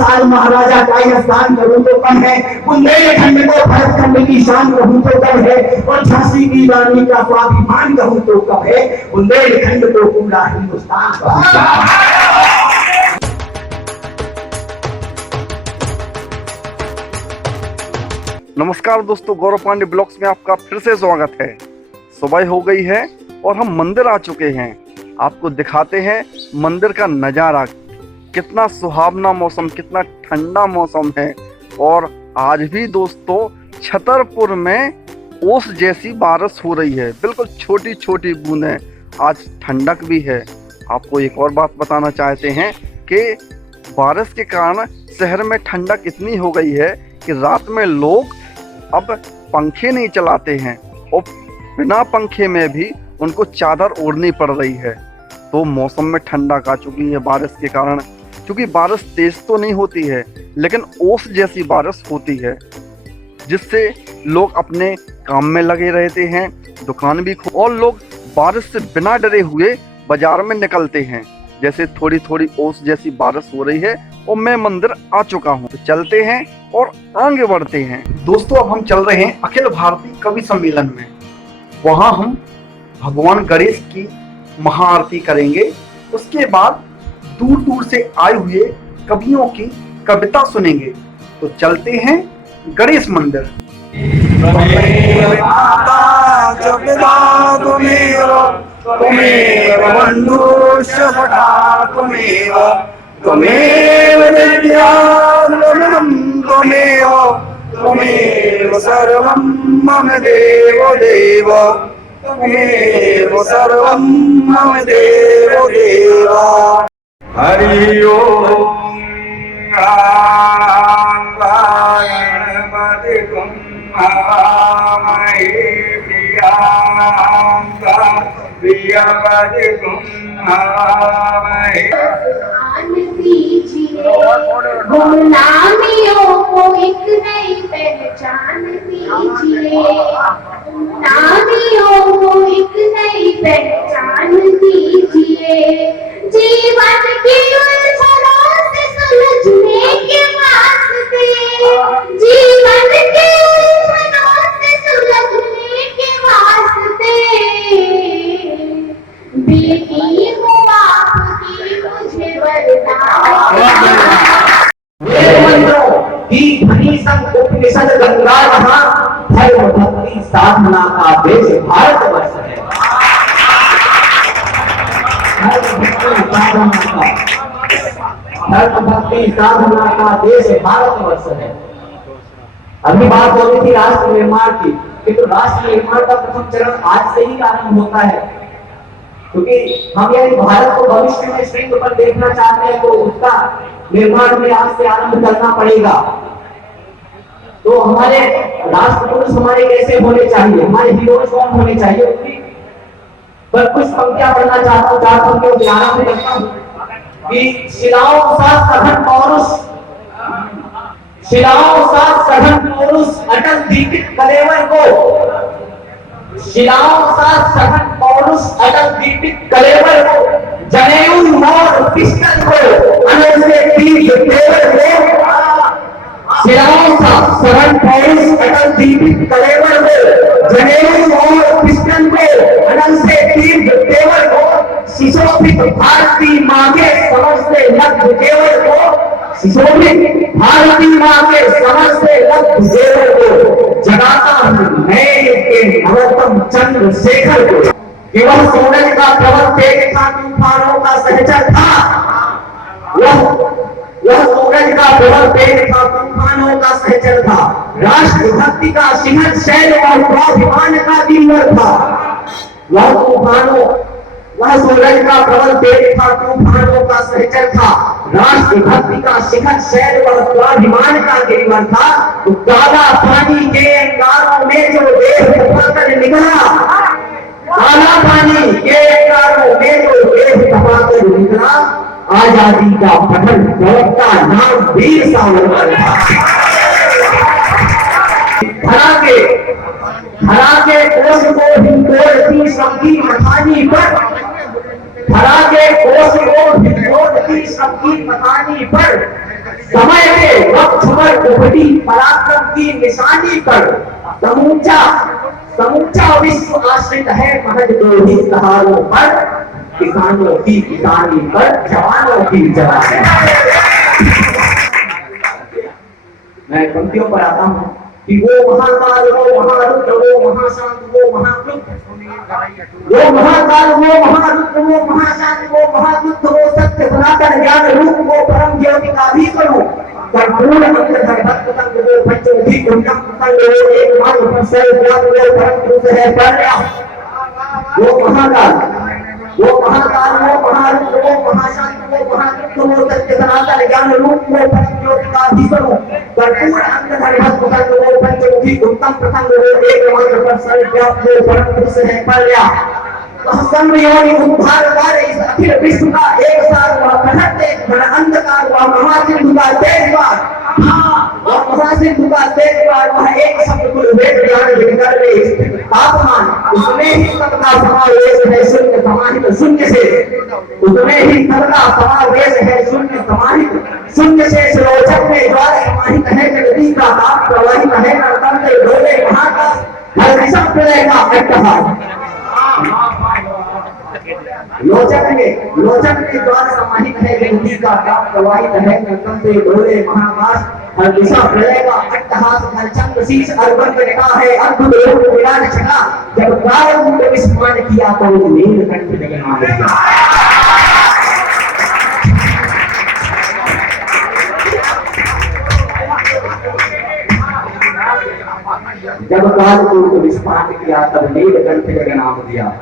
साल महाराजा का यह स्थान करूं तो कम है, बुंदेलखंड को भरतखंड की शान कहूं तो कम है, और झांसी की रानी का स्वाभिमान कहूं तो कम है, बुंदेलखंड को पूरा हिंदुस्तान कहूं। नमस्कार दोस्तों, गौरव पांडे ब्लॉग्स में आपका फिर से स्वागत है। सुबह हो गई है और हम मंदिर आ चुके हैं। आपको दिखाते हैं मंदिर का नज़ारा। कितना सुहावना मौसम, कितना ठंडा मौसम है। और आज भी दोस्तों छतरपुर में ओस जैसी बारिश हो रही है, बिल्कुल छोटी छोटी बूंदें। आज ठंडक भी है। आपको एक और बात बताना चाहते हैं कि बारिश के कारण शहर में ठंडक इतनी हो गई है कि रात में लोग अब पंखे नहीं चलाते हैं और बिना पंखे में भी उनको चादर ओढ़नी पड़ रही है। तो मौसम में ठंडक आ चुकी है बारिश के कारण। क्योंकि बारिश तेज तो नहीं होती है, लेकिन ओस जैसी बारिश होती है, जिससे लोग अपने काम में लगे रहते हैं, दुकान भी और लोग बारिश से बिना डरे हुए बाजार में निकलते हैं। जैसे थोड़ी थोड़ी ओस जैसी बारिश हो रही है और मैं मंदिर आ चुका हूँ। तो चलते हैं और आगे बढ़ते हैं। दोस्तों अब हम चल रहे हैं अखिल भारतीय कवि सम्मेलन में। वहाँ हम भगवान गणेश की महाआरती करेंगे। उसके बाद दूर दूर से आए हुए कवियों की कविता सुनेंगे। तो चलते हैं गणेश मंदिर। त्वमेव विद्यालयं त्वमेव सर्वं मम देवो देव, त्वमेव सर्वं मम देवो देव। हरि ओम गणपतिं हवामहे प्रियपतिं हवामहे। गुमनामियों को एक नई पहचान दीजिए, गुमनामियों को एक नई पहचान दीजिए। जीवन की उलझनों से सुलझने के वास्ते, जीवन की उलझनों से सुलझने के वास्ते, बेटी हो आपकी मुझे वरदान। की ध्वनि संग उपनिषद गंगा रहा, धर्म भक्ति साधना का देश भारतवर्ष है। धर्म भक्ति साधना का देश भारतवर्ष है। अभी बात हो रही थी राष्ट्र निर्माण की, किंतु राष्ट्र निर्माण का प्रथम चरण आज से ही आरंभ होता है। क्योंकि हम यदि भारत को भविष्य में श्रृंग पर देखना चाहते हैं तो उसका निर्माण भी आज से आरंभ करना पड़ेगा। तो हमारे राष्ट्र पुरुष हमारे कैसे होने चाहिए, हमारे हीरोज कौन होने चाहिए, उसकी पर कुछ पंक्तियां पढ़ना चाहता हूँ। 4 पंक्तियों के आरंभ करता हूँ कि शिलाओं सा सघन पौरुष, शिलाओं सा सघन पौरुष अटल दीपित कलेवर को, शिलाओं सा सघन पौरुष अटल दीपित कलेवर को, जनेऊ मोर पिस्टल को, अनल से तीर तेवर को। शिलाओं सा सघन पौरुष अटल दीपित कलेवर को, जनेऊ मोर पिस्टल को, अनल से तीर तेवर को। सुशोभित भारती माँ के समझते लग्न केवल को, सुशोभित भारती माँ के समझते लग्न केवल को, जगाता हूँ मैं के नवोत्तम चंद्रशेखर को। केवल सूरज का प्रबल तेज था, तूफानों का सहचर था। वह सूरज का प्रबल तेज था, तूफानों का सहचर था। राष्ट्र भक्ति का शिखर शैल और स्वाभिमान का दीवर था। वह सूरज का प्रबल तेज था, तूफानों का सहचर था। राष्ट्र भक्ति का शिखर शैल और स्वाभिमान का गिरिवर था। तो काला पानी के अंगारों में जो देह तपाकर निकला, काला पानी के अंगारों में जो देह तपाकर निकला, आजादी का पठन दौड़ता नाम वीर सावरकर था। धरा के कोष को हिंदोड़ती सबकी मथानी पर, धरा के कोष को हिंदोड़ती सबकी मथानी पर, समय के वक्त पर उभरी पराक्रम की निशानी पर समूचा समूचा विश्व आश्रित है महज दो ही सहारों पर, किसानों की किसानी पर, जवानों की जवानी। मैं पंक्तियों पर आता हूँ कि वो महाकाल, वो महारुद्र, वो महाशांत, वो महाक्रुद्ध, वो महाकाल, वो महारुद्र, वो महाशांत, वो महाक्रुद्ध, वो सत्य सनातन ज्ञान रूप, वो परम ज्योति का भी करूं कर्पूर अंधधर भक्त तंग, वो पंचमुखी कुंडम तंग, वो एक मात्र पर सर्व व्यापक, वो परम पुरुष है परया। वो महाकाल, वो महाकाल, वो महारुद्र, वो महाशांत, वो महाक्रुद्ध, वो सत्य सनातन ज्ञान रूप, वो परम ज्योति का भी करूं कर्पूर अंधधर भक्त तंग, वो पंचमुखी कुंडम प्रसंग, वो एक मात्र पर सर्व व्यापक, वो परम पुरुष है परया। योनि उद्धार कार्य इस अखिल विश्व का एक साथ वह प्रहट एक घन अंधकार, वह महासिंधु का तेजवार, वह महासिंधु का तेजवार, वह एक शब्द कुल वेद ज्ञान विनिकर में स्थित तापमान, उसमें ही सबका समावेश है शून्य समाहित शून्य से, उसमें ही सबका समावेश है शून्य समाहित शून्य से, रोचक में ज्वार समाहित है जगती का ताप प्रवाहित है नर्तन से डोले महाकाश, हर दिशा प्रलय का अट्टहास। लोचन के द्वार समाहित है जगती का ताप प्रवाहित है नर्तन से डोले महाकाश, हर दिशा प्रलय का अट्टहास, हर चंद्र शीश अर्पण करता है अद्भुत रूप विराट छटा, जब काल मुंड विस्मरण किया तो नीलकंठ जगन्नाथ किया। जब काल मुंड विस्मरण किया तब नीलकंठ जगन्नाथ दिया।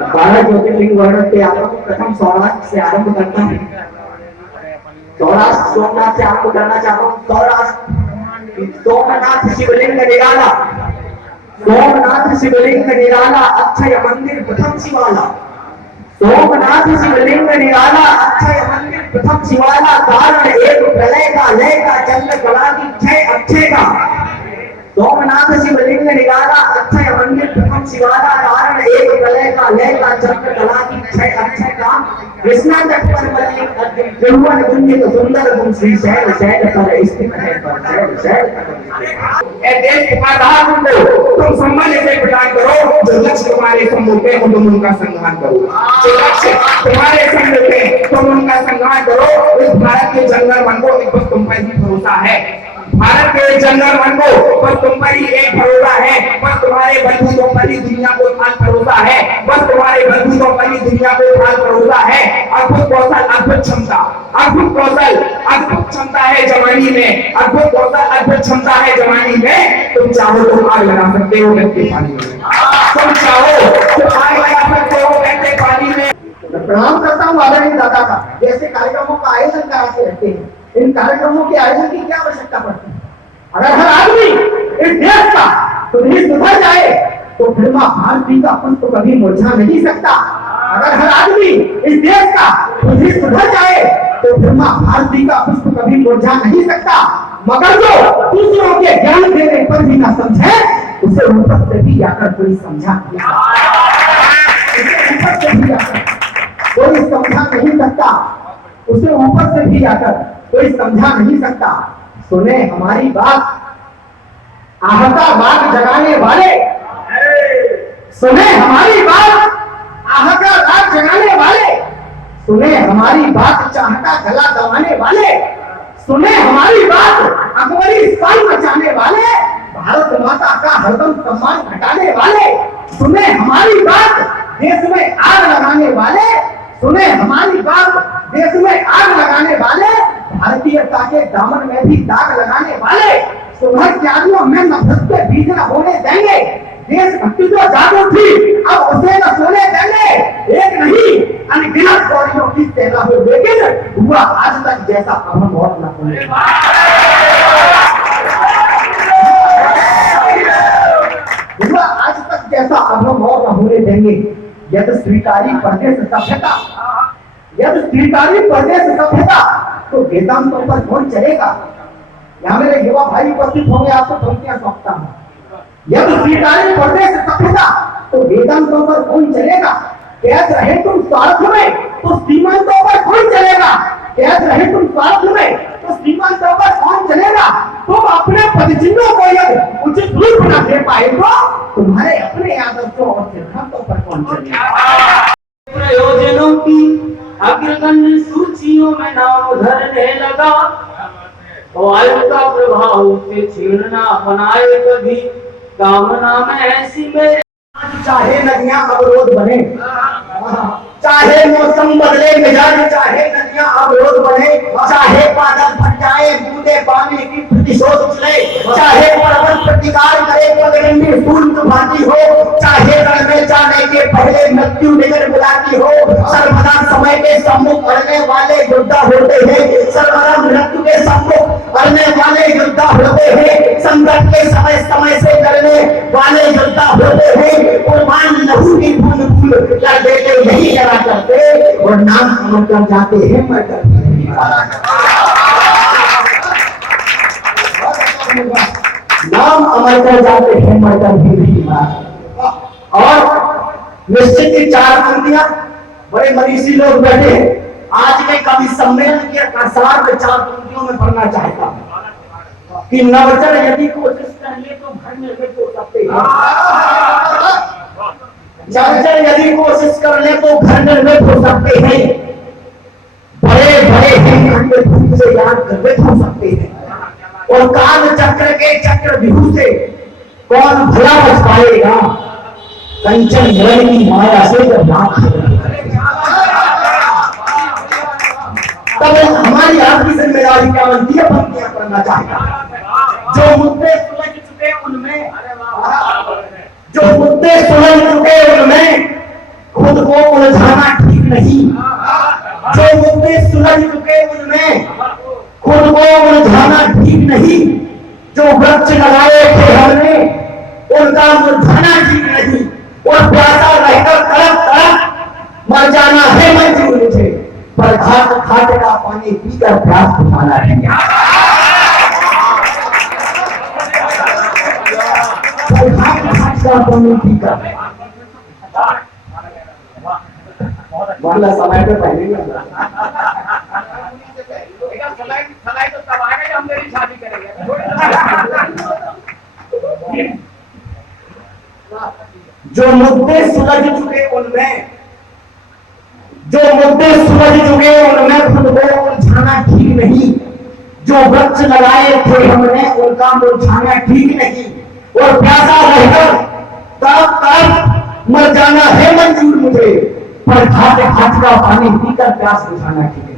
12 ज्योतिर्लिंग वर्णन के आरंभ प्रथम सौराष्ट्र से आरंभ करता हूँ। सौराष्ट्र सोमनाथ से आरंभ करना चाहता हूँ। सौराष्ट्र सोमनाथ शिवलिंग निराला, सोमनाथ शिवलिंग निराला, अक्षय मंदिर प्रथम शिवाला, सोमनाथ शिवलिंग निराला, अक्षय मंदिर प्रथम शिवाला, कारण एक प्रलय का लय का चंद्र कला की क्षय अक्षय का, सोमनाथ शिवलिंग निराला, अक्षय मंदिर प्रथम शिवाला, कारण एक प्रलय का लय का चंद्र कला की क्षय अक्षय का, कृष्णा तट पर मल्लिक अद्भुत त्रिभुवन गुंजित सुंदर गुण श्री शैल शैल पर स्थित है, पर शैल शैल ए देश के आधार तुमको तुम सम्मान से प्रदान करो, जो लक्ष्य तुम्हारे सम्मुख है तुम उनका संग्रहण करो, जो लक्ष्य तुम्हारे सम्मुख है तुम उनका संग्रहण करो। इस भारत के जंगल मन को बस तुम पर ही भरोसा है, भारत के जंगल मन को बस तुम पर ही एक भरोसा है, बस तुम्हारे बंधुओं पर ही दुनिया को थाल भरोसा है, बस तुम्हारे बंधुओं पर ही दुनिया को थाल भरोसा है। अद्भुत कौशल अद्भुत क्षमता, अद्भुत कौशल अद्भुत क्षमता है जवानी में, अद्भुत कौशल अद्भुत क्षमता है जवानी में। तुम चाहो तो आग लगा सकते हो गंदे पानी में, तुम चाहो तो आग लगा सकते हो गंदे पानी में। प्रणाम करता हूँ आदरणीय दादा का, जैसे कार्यक्रमों का आयोजन कराते रहते हैं, इन कार्यक्रमों के आयोजन की क्या आवश्यकता पड़ती है? अगर हर आदमी इस देश का सुधीर सुधर जाए तो फिर मां भारती का अपन तो कभी मुरझा नहीं सकता। अगर हर आदमी इस देश का सुधीर सुधर जाए तो फिर मां भारती का पुष्प कभी मुरझा नहीं सकता। मगर जो दूसरों के ज्ञान देने पर भी ना समझे उसे ऊपर से भी आकर कोई समझा नहीं सकता, उसे ऊपर से भी आकर कोई समझा नहीं सकता, उसे ऊपर से भी आकर कोई समझा नहीं सकता। सुने हमारी बात आहता राग जगाने वाले, सुने हमारी बात आहता राग जगाने वाले, सुने हमारी बात चाहता गला दबाने वाले, सुने हमारी बात अकबरी साल मचाने वाले, भारत माता का हरदम सम्मान घटाने वाले, सुने हमारी बात देश में आग लगाने वाले, सुने हमारी बात देश में आग लगाने वाले, भारतीयता के दामन में भी दाग लगाने वाले, सुबह त्यागियों में नफरत के बीज न होने देंगे, देशभक्ति जो जाग उठी अब उसे न सोने देंगे। एक नहीं अनगिनत फौजियों की सेना हो, लेकिन हुआ आज तक जैसा अब हम और न होने, हुआ आज तक जैसा अब हम और न होने देंगे। यदि स्वीकारी परदेश सभ्यता, यदि स्वीकारी परदेश सभ्यता तो वेदांतों पर कौन चलेगा? यहाँ मेरे युवा भाई उपस्थित होंगे, आपको पंक्तियां सौंपता हूँ। यदि स्वीकारी परदेश सभ्यता तो वेदांतों पर कौन चलेगा? कैद रहे तुम स्वार्थ में तो सीमांतों पर कौन चलेगा? कैद रहे तुम स्वार्थ में तो सीमांतों पर जब जिन्हों को यह उचित रूप न दे पाए तो तुम्हारे अपने आदर्शों और सिद्धांतों पर कौन चलेगा? प्रयोजनों की अग्रगण्य सूचियों में नाम धरने लगा, वायु का प्रभाव से छीनना बनाए कभी कामना में ऐसी मेरे। चाहे नदियां अवरोध बने, चाहे मौसम बदले मिजाज, चाहे नदियां अवरोध बने, चाहे बादल फट जाए बूंदे पानी की प्रतिशोध उछले, चाहे पर्वत प्रतिकार करे पगडंडी फूल भाती हो, चाहे रण में जाने के पहले मृत्यु निकल बुलाती हो, सर्वदा समय के सम्मुख अड़ने वाले योद्धा होते हैं, सर्वदा मृत्यु के सम्मुख अड़ने वाले योद्धा होते हैं, संकट के समय समय से डरने वाले योद्धा होते हैं, कुर्बान लहू की बूंद बूंद कर देते यही करा करते और नाम अमर कर जाते हैं मर नाम अमर कर जाते हैं मर भी। और निश्चित ही चार पंक्तियां, बड़े मनीषी लोग बैठे हैं, आज मैं कवि सम्मेलन के आसार में चार पंक्तियों में पढ़ना चाहता हूं कि नवचर यदि कोशिश कर ले तो घर में हो सकते हैं, नवचर यदि कोशिश कर ले तो घर निर्मित हो सकते हैं, बड़े बड़े हिमखंड धूप से याद निर्मित हो सकते हैं, और काल चक्र के चक्र विहू से कौन भला बच पाएगा, कंचन मरण की माया से जब नाथ तब हमारी आपकी जिम्मेदारी क्या बनती है? पंक्तियां पढ़ना चाहेगा। जो मुद्दे सुलझ चुके उनमें, जो मुद्दे सुलझ चुके उनमें खुद को उलझाना ठीक नहीं, जो मुद्दे सुलझ चुके उनमें खुद को उलझाना ठीक नहीं, जो वृक्ष लगाए थे हमने उनका मुरझाना ठीक नहीं, और प्यासा रहकर तड़प तड़प मर जाना है मंजूर मुझे, पर घाट घाट का पानी पीकर प्यास बुझाना है। वाला समय पे पहले समय तो तब आएगा जब हम मेरी शादी करेंगे। जो मुद्दे सुलझ चुके उनमें, जो मुद्दे सुलझ चुके उनमें खुद को उलझाना ठीक नहीं, जो वृक्ष लगाए थे हमने उनका मुरझाना ठीक नहीं, और प्यासा रहकर तड़प तड़प मर जाना है मंजूर मुझे, पर घाट घाट का पानी पीकर प्यास बुझाना ठीक है।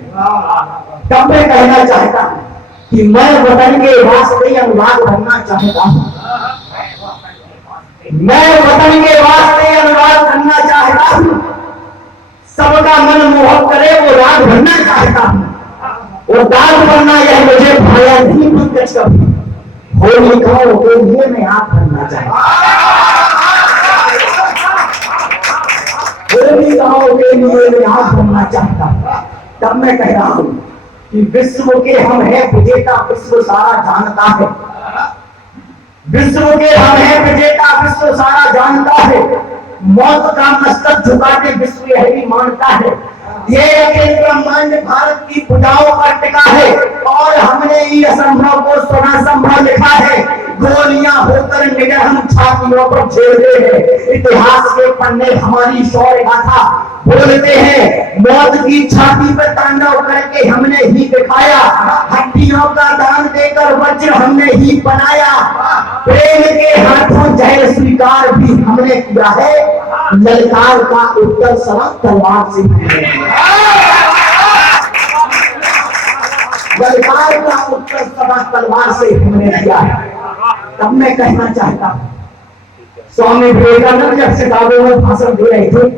तब मैं कहना चाहता हूं कि मैं वतन के वास्ते अनुराग बनना चाहता हूं, मैं वतन के वास्ते अनुराग बनना चाहता हूं, सबका मन मोहक करे वो राग बनना चाहता हूं, और दाग बनना यह मुझे भाया नहीं पंकज कभी, होली खाओ के लिए मैं आप बनना चाहता हूं, होली खाओ के लिए मैं आप बनना चाहता हूं। तब मैं कह रहा हूं कि विश्व के हम हैं विजेता, विश्व सारा जानता है, विश्व के हम हैं विजेता, विश्व सारा जानता है, मौत का मस्तक झुका के विश्व यह भी मानता है, ये अखिल ब्रह्मांड भारत की भुजाओं पर टिका है, और हमने ये असंभव को सुना संभव लिखा है, गोलियां होकर निगर हम छातियों पर झेलते हैं, इतिहास के पन्ने हमारी शौर्य गाथा बोलते हैं, मौत की छाती पर तांडव करके हमने ही दिखाया, हड्डियों का दान देकर वज्र हमने ही बनाया, प्रेम के हाथों जहर स्वीकार भी हमने किया है, ललकार का उत्तर सबक तलवार से ललकार का उत्तर सबक तलवार से हमने दिया है। तब मैं कहना चाहता हूं, स्वामी विवेकानंद जब शिकागो में भाषण दे रहे थे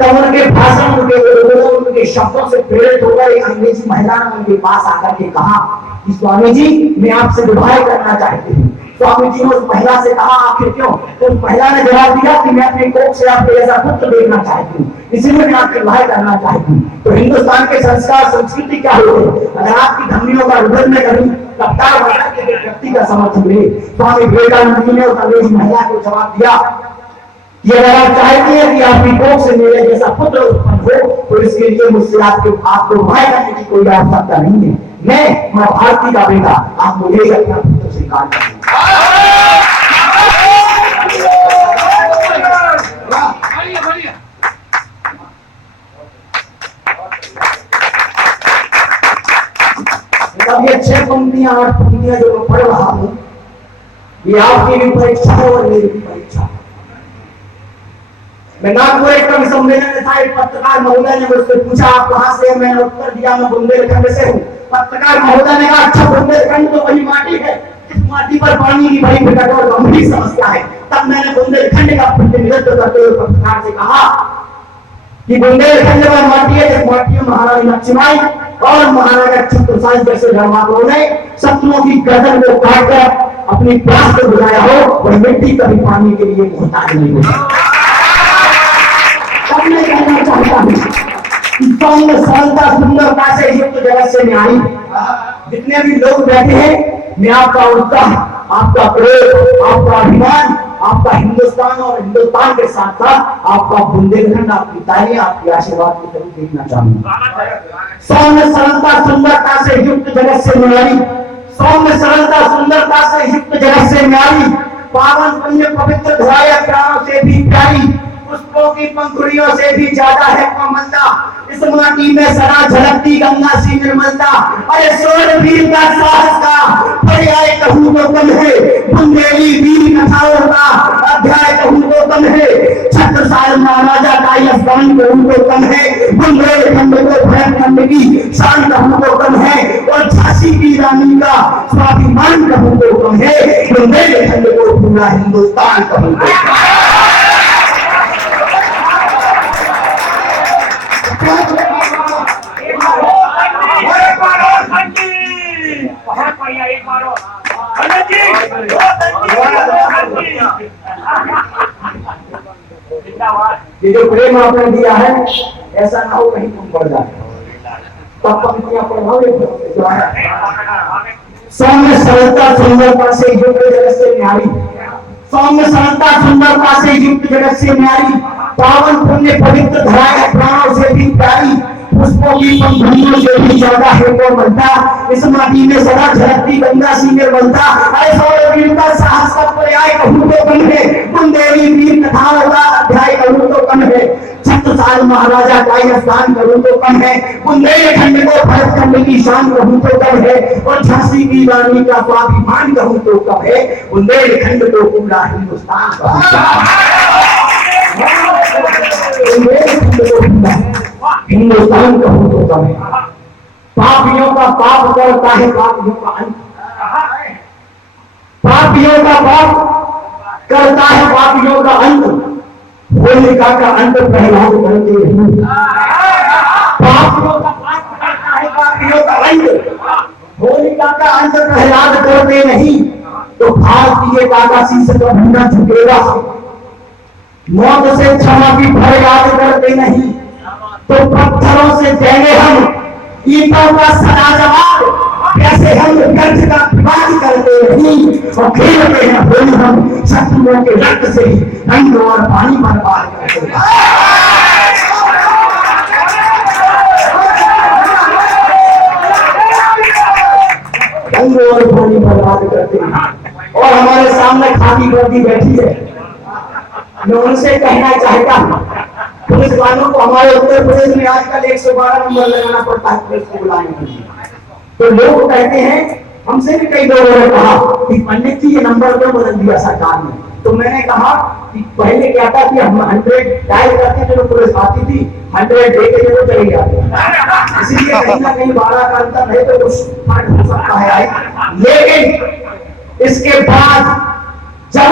तब उनके भाषण उनके शब्दों से प्रेरित होकर एक अंग्रेजी महिला ने उनके पास आकर के कहा कि स्वामी जी मैं आपसे विवाह करना चाहती हूँ। स्वामी जी ने उस महिला से कहा आखिर क्यों? तो उस महिला ने जवाब दिया कि मैं अपनी कोख से आपके जैसा पुत्र देखना चाहती हूँ, इसीलिए मैं आपसे विवाह करना चाहती हूँ। तो हिंदुस्तान के संस्कार संस्कृति क्या होते, अगर आपकी धमनियों का रुदन में कभी कप्तार व्यक्ति का समर्थन मिले। स्वामी विवेकानंद जी ने उस अंग्रेजी महिला को जवाब दिया कि अगर आप चाहते हैं कि आपकी कोख से मेरे जैसा पुत्र उत्पन्न हो तो इसके लिए मुझसे आपको विवाह करने की कोई आवश्यकता नहीं है। मैं भारती का बेटा, आप मुझे अपना पुत्र स्वीकार करें। अब ये 6 पंक्तियां 8 पंक्तियां जो मैं पढ़ रहा हूं, ये आपकी भी परीक्षा है और मेरी भी परीक्षा है। मैं नागपुर एक कवि सम्मेलन में था, एक पत्रकार महोदय ने मुझसे पूछा आप कहां से हैं? मैंने उत्तर दिया मैं बुंदेलखंड से हूं। पत्रकार महोदय ने कहा अच्छा बुंदेलखंड तो वही माटी है, इस माटी पर पानी की बड़ी विकट और गंभीर समस्या है। तब मैंने बुंदेलखंड का प्रतिनिधित्व करते हुए पत्रकार से कहा कि बुंदेलखंड में माटी है जिस माटी में महारानी लक्ष्मीबाई और महाराजा छत्रसाल जैसे धर्मात्माओं ने शत्रुओं की गर्दन को काटकर अपनी प्यास को बुझाया हो, वह मिट्टी कभी पानी के लिए मोहताज नहीं होती। तब मैं कहना चाहता हूं कि सौम्य सरलता सुंदरता से युक्त जगत से न्यारी जितने भी लोग बैठे हैं, मैं आपका उत्साह, आपका प्रेम, आपका अभिमान, आपका हिंदुस्तान और हिंदुस्तान के साथ साथ आपका बुंदेलखंड, आपकी तालियां, आपके आशीर्वाद को जरूर देखना चाहूंगा। सौम्य सरलता सुंदरता से युक्त जगत से न्यारी, सौम्य सरलता सुंदरता से युक्त जगत से न्यारी, पावन पुण्य पवित्र धराया प्राणों से भी प्यारी, पुष्पों की पंखुड़ियों से भी ज्यादा है कोमलता, इस माटी में सदा झलकती गंगा सी निर्मलता। अरे शूरवीर का साहस का पर्याय कहूं तो कम है, बुंदेली वीर कथाओं का अध्याय कहूं तो कम है, छत्रसाल महाराजा का यशगान कहूं तो कम है, बुंदेलखंड को भरतखंड की शान कहूं तो कम है, और झांसी की रानी का स्वाभिमान कहूं तो कम है, बुंदेलखंड को पूरा हिंदुस्तान कहूं तो कम है। ये जो प्रेम आपने दिया है, ऐसा ना हो कहीं तुम पड़ जाए। तब पंक्तियां पढ़ाओ जो है, सौम्य सरलता सुंदरता से युक्त जगत से न्यारी, सौम्य सरलता सुंदरता से युक्त जगत से न्यारी, पावन पुण्य पवित्र धराया प्राणों से भी प्यारी, पुष्पों की पंखुड़ियों से भी ज्यादा है कोमलता, इस माटी में सदा झलकती गंगा सी निर्मलता। ऐसा वीर का साहस का पर्याय कहूं तो कम है, बुंदेली वीर कथाओं का अध्याय कहूं तो कम है, छत्रसाल महाराजा का यशगान कहूं तो कम है, बुंदेलखंड को भरतखंड की शान कहूं तो कम है, और झांसी की रानी का स्वाभिमान कहूं तो कम है, बुंदेलखंड को पूरा हिंदुस्तान कहूं तो कम है। हिंदुस्तान कहूं तो कम है। पापियों का पाप करता है पापियों का अंत, पापियों का पाप करता है पापियों का अंत, होलिका का अंत प्रहलाद करते हैं। पापियों का पाप करता है पापियों का अंत, होलिका का अंत प्रहलाद करते नहीं, तो भारतीय काकाशी से कभी न झुकेगा, मौत से क्षमा की फरियाद करते नहीं, तो पत्थरों से देंगे हम ईंटों का सदा जवाब, कैसे हम गर्ज का विवाद करते नहीं, और खेलते हैं होली हम शत्रुओं के रक्त से रंग और पानी बर्बाद करते हैं। रंग और पानी बर्बाद करते हैं। और हमारे सामने खाकी वर्दी बैठी है, मैं उनसे कहना चाहता हूँ, पुलिस वालों को हमारे उत्तर प्रदेश में आजकल 112 नंबर लगाना पड़ता है पुलिस को बुलाने के लिए। तो लोग कहते हैं, हमसे भी कई लोगों ने कहा कि पंडित जी ये नंबर क्यों बदल दिया सरकार ने। तो मैंने कहा कि पहले क्या था कि हम 100 डायल करते थे तो पुलिस आती थी, 100 देते थे तो चले जाते, इसीलिए कहीं ना कहीं 12 का अंतर है तो कुछ फर्क हो सकता है। लेकिन इसके बाद जब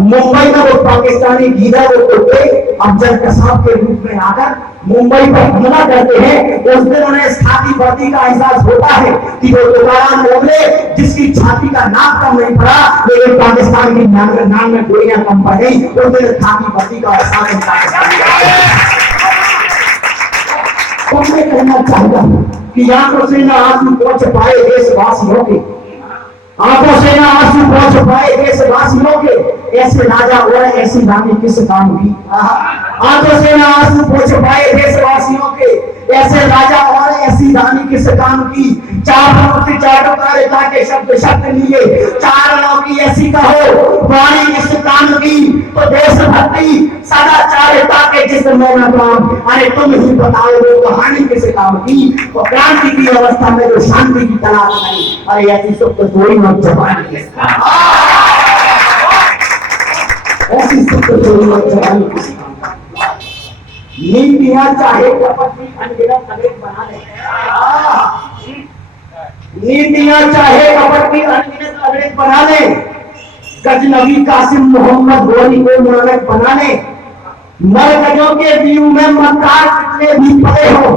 मुंबई में वो पाकिस्तानी गीदड़ वो कुत्ते अफजल कसाब के रूप में आकर मुंबई पर हमला करते हैं, उस दिन उन्हें इस खाकी वर्दी का एहसास होता है कि वो तुकाराम मोगले जिसकी छाती का नाक कम नहीं पड़ा, लेकिन पाकिस्तान की नाम में गोलियां कम पड़ गई, उस दिन खाकी वर्दी का एहसास तो मैं कहना चाहता हूँ कि आंखों से न आंसू पहुंच पाए देशवासियों के, आंखों से ना आंसू पहुंच पाए देशवासियों के, ऐसे राजा और ऐसी रानी किस काम की। आंखों से ना आंसू पहुंच पाए देशवासियों के, ऐसे राजा और ऐसी रानी किस काम की। चाटुकारिता के शब्द शब्द लिए, चार नौ की ऐसी कहो वाणी किस काम की, तो देशभक्ति सदाचारिता के जिस में न काम। अरे तुम ही बताओ वो कहानी किस काम की, तो क्रांति की अवस्था में जो शांति की तलाश नहीं। अरे ऐसी सुप्त चोरी मत जवान किस काम, ऐसी सुप्त चोरी मत जवान किस काम। नीतियां चाहे कपट की अनगिनत अनेक बना ले, नीतियां चाहे कपट की अनगिनत अनेक बना ले, गजनबी कासिम मोहम्मद गोरी को मानक बना ले, मरकजों के व्यू में मक्कार कितने भी पड़े हो,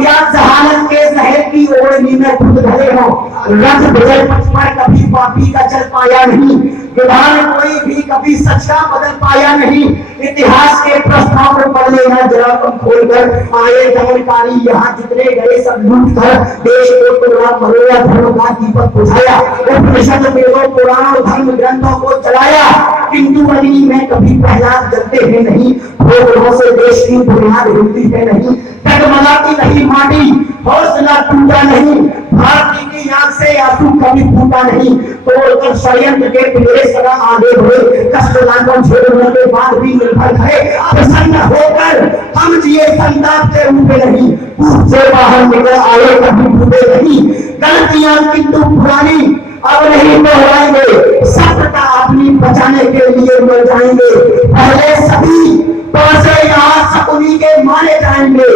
या जहानत के जहर की ओढ़नी में खुद धरे हो, रथ विजय पथ पर कभी पापी का चल पाया नहीं, विधान कोई भी कभी सच का बदल पाया नहीं। इतिहास के प्रश्नों को पढ़ लेना जरा तुम खोलकर, आए दमनकारी यहाँ जितने गए सब लूट कर, देश को तोड़ा मरोया धर्म का दीपक बुझाया, उपनिषद वेदों पुराणों धर्म ग्रंथों को चलाया, किंतु अग्नि में कभी प्रहलाद जलते हैं नहीं, भोगों से देश की बुनियाद हिलती है नहीं, डगमगाती नहीं माटी, हौसला टूटा नहीं, भारती की आंख से आंसू कभी फूटा नहीं, तोड़कर षड्यंत्र के पिंजरे सदा आगे हुए, कष्ट लाखों झेलने के बाद भी निर्भर है, प्रसन्न होकर हम जिए संताप से रूठे नहीं, कूप से बाहर निकल आए कभी डूबे नहीं, गलतियां किंतु पुरानी अब नहीं दोहराएंगे, सत्यता अपनी बचाने के लिए मर जाएंगे, पहले सभी पैसे यहाँ सकुनी के मारे जाएंगे,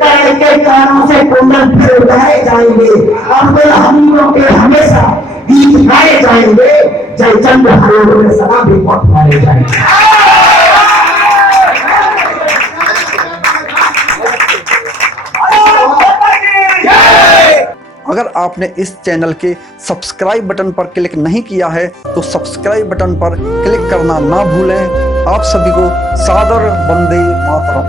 करण के कानों से कुंडल फिर उठाए जाएंगे, अब्दुल हमीदों के हमेशा गीत गाए जाएंगे, जयचंद्र हरोड़ में सदा भी वोट मारे जाएंगे। अगर आपने इस चैनल के सब्सक्राइब बटन पर क्लिक नहीं किया है तो सब्सक्राइब बटन पर क्लिक करना ना भूलें। आप सभी को सादर वंदे मातरम।